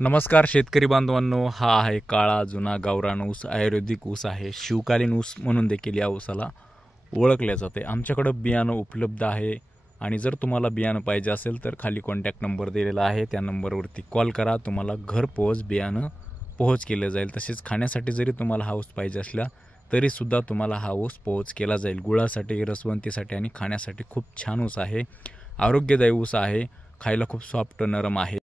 नमस्कार शेतकरी बांधवांनो, हा आहे काळा जुना गावरान ऊस. आयुर्वेदिक ऊस आहे. शिवकालीन ऊस म्हणून देखील या ऊसाला ओळखले जाते. आमच्याकडं बियाणं उपलब्ध आहे आणि जर तुम्हाला बियाणं पाहिजे असेल तर खाली कॉन्टॅक्ट नंबर दिलेला आहे, त्या नंबरवरती कॉल करा. तुम्हाला घरपोच बियाणं पोहोच केलं जाईल. तसेच खाण्यासाठी जरी तुम्हाला हा ऊस पाहिजे असला तरीसुद्धा तुम्हाला हा ऊस पोहोच केला जाईल. गुळासाठी, रसवंतीसाठी आणि खाण्यासाठी खूप छान ऊस आहे. आरोग्यदायी ऊस आहे. खायला खूप सॉफ्ट नरम आहे.